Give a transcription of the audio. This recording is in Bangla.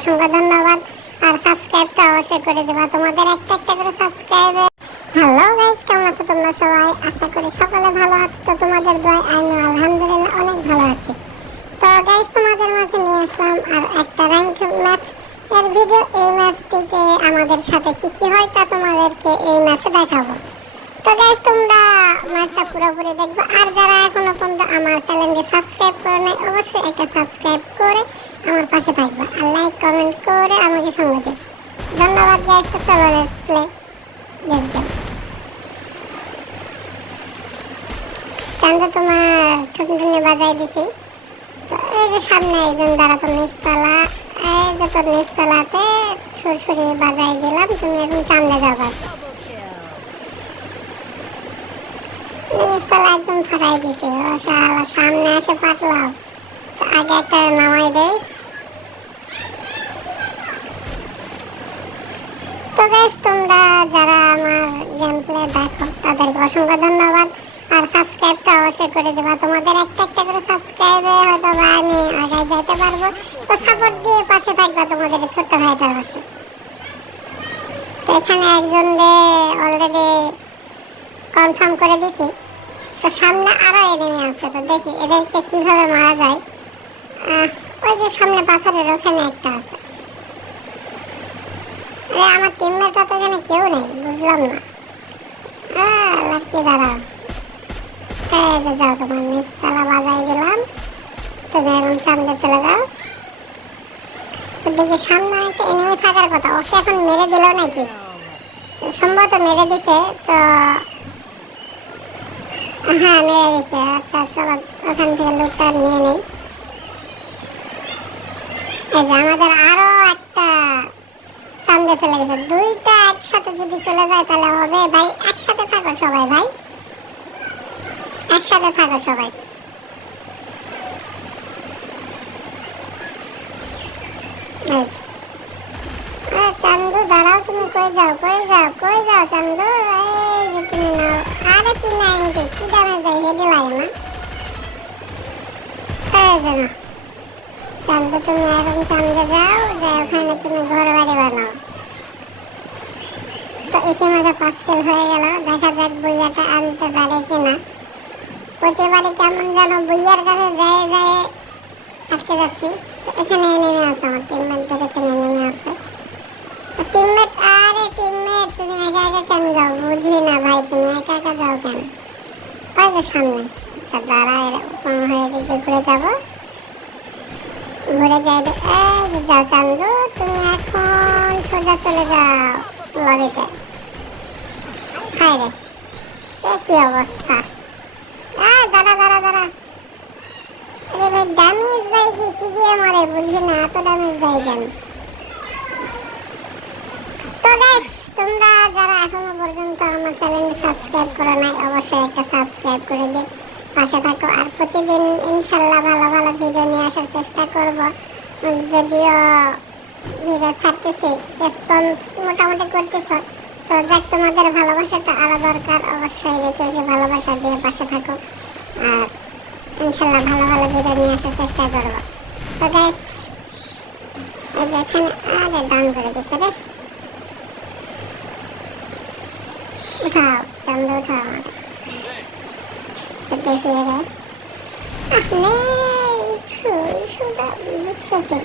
অসংখ্য ধন্যবাদ। আর সাবস্ক্রাইবটা অবশ্যই করে দেবা। তোমাদের একটা একটা করে সাবস্ক্রাইবে হ্যালো গাইস কেমন আছো তোমরা সবাই? আশা করি সকলে ভালো আছো। তো তোমাদের দোয়ায় আমি আলহামদুলিল্লাহ অনেক ভালো আছি। তো গাইস তোমাদের মাঝে নিয়ে আসলাম আর একটা র্যাঙ্ক ম্যাচ এর ভিডিও এই ম্যাচটিতে আমাদের সাথে কি কি হয় তা তোমাদেরকে এই ম্যাচে দেখাবো। তো গাইস তোমরা ম্যাচটা পুরোপুরি দেখবে। আর যারা এখনও পর্যন্ত আমার চ্যানেলকে সাবস্ক্রাইব করে নাই, অবশ্যই একটা সাবস্ক্রাইব করে আমার পাশে থাকবে আর লাইক কমেন্ট করে আমাকে সঙ্গে দেবে ধন্যবাদ গাইস তো চলো লেটস প্লে গেম চান্দা তোমার টুনটুনি বাজাই দিছি। তো এই যে সামনে একজন দাঁড়াতো নিচতলা এই যে তোর নিচতলাতে সুরসুরি বাজাই দিলাম, তুমি এখন চান্দে যাবা নিচতলা একদম ফাটাই দিছে। ও শালা, সামনে এসে পাতলাম। আগে একটা নামাই দেই। তো গাইস তোমরা যারা আমার গেম প্লে দেখো, তাদেরকে অসংখ্য ধন্যবাদ। আর সাবস্ক্রাইবটা অবশ্যই করে দেবা। তোমাদের একটা একটা করে সাবস্ক্রাইবে হয়তো বা আমি আগায় যাইতে পারব। তো সাপোর্ট দিয়ে পাশে থাকবা তোমাদের ছোট্ট ভাইটার পাশে। তো এখানে একজন অলরেডি কনফার্ম করে দিছি। তো সামনে আরও এনিমি আছে তো দেখি এদেরকে কীভাবে মারা যায়। ওই যে সামনে পাথরের ওখানে একটা আছে। আরে আমার টিমমেটরা তো এখানে কেউ নেই বুঝলাম না। আহ, লাটকি দাঁড়াও এই যে যাও তোমার নিচতলা বাজাই দিলাম। তুমি এখন সামনে চলে যাও। তো দেখি সামনে একটা এনিমি থাকার কথা ওকে এখন মেরে দিল নাকি? সম্ভবত মেরে দিছে তো মেরে দিছে আচ্ছা চলো, ওখান থেকে লুটটা নিয়ে নেই। আমাদের আরও একটা চান্দে চলে গেছে। দুইটা একসাথে যদি চলে যায় তাহলে হবে। ভাই, একসাথে থাকো সবাই ভাই। একসাথে থাকো সবাই। চান্দু, দাঁড়াও তুমি, কই যাও কই যাও কই যাও, চান্দু? এই যে তুমি নাও। আরে কি নাইনটি কি দামে দেয় হেডে লাগে না এই যে না চান্দু তুমি এখন চান্দে যাও যে ওখানে তুমি ঘর বাড়ি বানাও তো ইতিমধ্যে পাঁচ কিল হয়ে গেল দেখা যাক বইয়াটা আনতে পারে কিনা প্রতিবারে কেমন যেন বইয়ার কাছে যায় যায় আটকে যাচ্ছি তো এখানে নেমে আছে আমার টিমমেটদের এখানে নেমে আছে টিমমেট আরে টিমমেট তুমি একা একা কেন যাও বুঝি না ভাই, তুমি একা একা যাও কেন? ওই যে সামনে। আচ্ছা দাঁড়া এরকম হয়ে দিকে ঘুরে যাব। ঘুরে যাই এই যে যাও চান্দু, তুমি এখন সোজা চলে যাও লবিতে। হাই রে, এ কি অবস্থা? আয় দাঁড়া দাঁড়া দাঁড়া। আরে ভাই ড্যামেজ দেয় কি? কি দিয়ে মারে? বুঝি না, এত ড্যামেজ দেয় কেন? তো গাইস তোমরা যারা এখনও পর্যন্ত আমার চ্যানেল সাবস্ক্রাইব করো নাই, অবশ্যই একটা সাবস্ক্রাইব করে দিই পাশে থাকো। আর প্রতিদিন ইনশাল্লাহ ভালো ভালো ভিডিও নিয়ে আসার চেষ্টা করব। যদিও ভিডিও ছাড়তেছি রেসপন্স মোটামুটি করতেছ। তো যাক, তোমাদের ভালোবাসাটা আরও দরকার। অবশ্যই বেশি বেশি ভালোবাসা দিয়ে পাশে থাকো। আর ইনশাল্লাহ ভালো ভালো ভিডিও নিয়ে আসার চেষ্টা করব। তো যে এখানে, আরে ডাউন করে দিচ্ছে রে। উঠাও চন্দ্র উঠাও। আমাকে তো দেখি আপনি বুঝতেছি